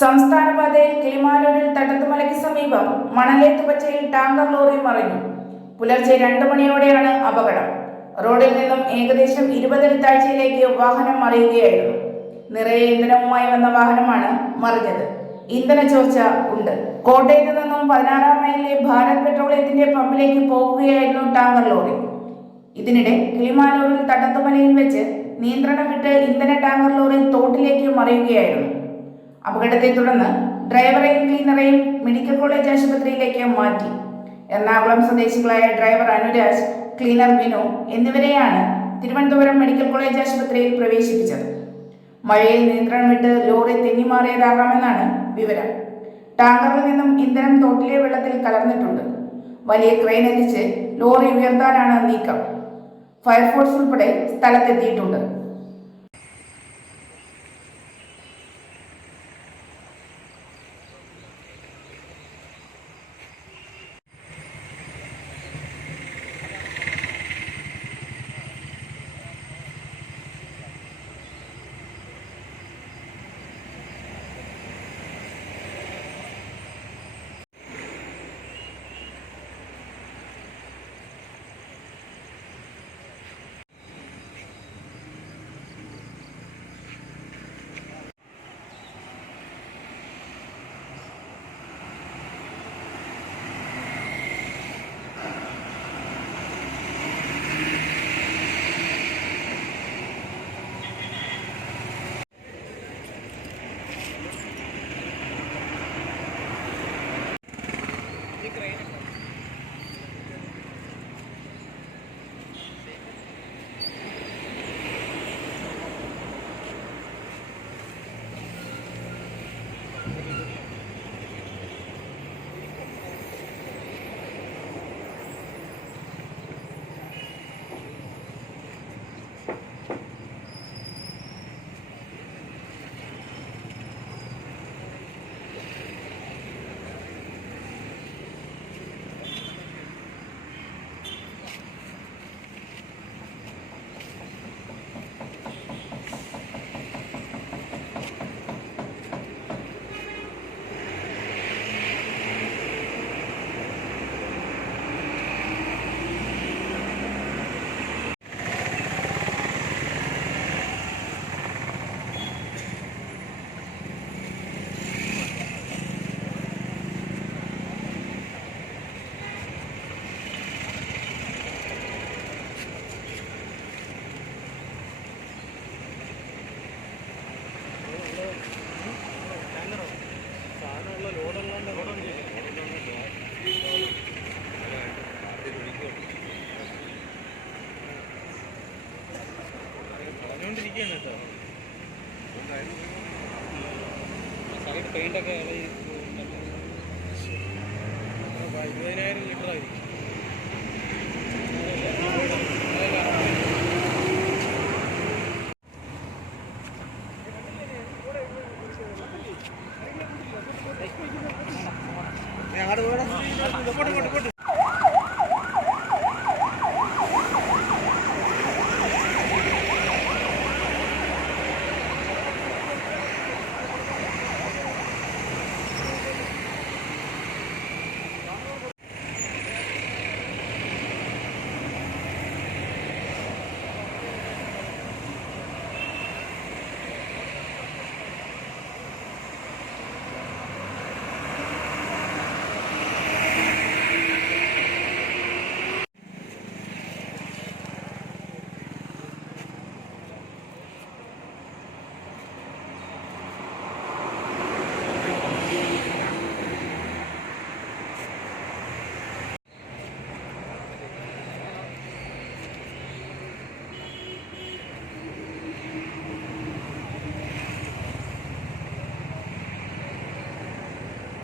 സംസ്ഥാന പാതയിൽ കിളിമാനൂരിൽ തട്ടത്തുമലയ്ക്ക് സമീപം മണലേത്തുപച്ചയിൽ ടാങ്കർ ലോറി മറിഞ്ഞു. പുലർച്ചെ രണ്ടു മണിയോടെയാണ് അപകടം. റോഡിൽ നിന്നും ഏകദേശം ഇരുപതടി താഴ്ചയിലേക്ക് വാഹനം മറിയുകയായിരുന്നു. നിറയെ ഇന്ധനവുമായി വന്ന വാഹനമാണ് മറിഞ്ഞത്. ഇന്ധന ചോർച്ച ഉണ്ട്. കോട്ടയത്ത് നിന്നും പതിനാറാം മൈലിലെ ഭാരത് പെട്രോളിയത്തിന്റെ പമ്പിലേക്ക് പോകുകയായിരുന്നു ടാങ്കർ ലോറി. ഇതിനിടെ കിളിമാനൂരിൽ തട്ടത്തുമലയിൽ വെച്ച് നിയന്ത്രണം വിട്ട് ഇന്ധന ടാങ്കർ ലോറി തോട്ടിലേക്ക് മറിയുകയായിരുന്നു. അപകടത്തെ തുടർന്ന് ഡ്രൈവറെയും ക്ലീനറെയും മെഡിക്കൽ കോളേജ് ആശുപത്രിയിലേക്ക് മാറ്റി. എറണാകുളം സ്വദേശികളായ ഡ്രൈവർ അനുരാജ് ക്ലീനർ ബിനു എന്നിവരെയാണ് തിരുവനന്തപുരം മെഡിക്കൽ കോളേജ് ആശുപത്രിയിൽ പ്രവേശിപ്പിച്ചത്. മഴയിൽ നിയന്ത്രണം വിട്ട് ലോറി തെന്നിമാറിയതാകാമെന്നാണ് വിവരം. ടാങ്കറിൽ നിന്നും ഇന്ധനം തോട്ടിലെ വെള്ളത്തിൽ കലർന്നിട്ടുണ്ട്. വലിയ ക്രെയിൻ എത്തിച്ച് ലോറി ഉയർത്താനാണ് നീക്കം. ഫയർഫോഴ്സ് ഉൾപ്പെടെ സ്ഥലത്തെത്തിയിട്ടുണ്ട്. പറഞ്ഞുകൊണ്ടിരിക്കുകയാണ് കേട്ടോ. സൈഡ് പെയിന്റൊക്കെ ഇളകി ഇരുപതിനായിരം ലിറ്റർ ആയിരിക്കും. ഞങ്ങളുടെ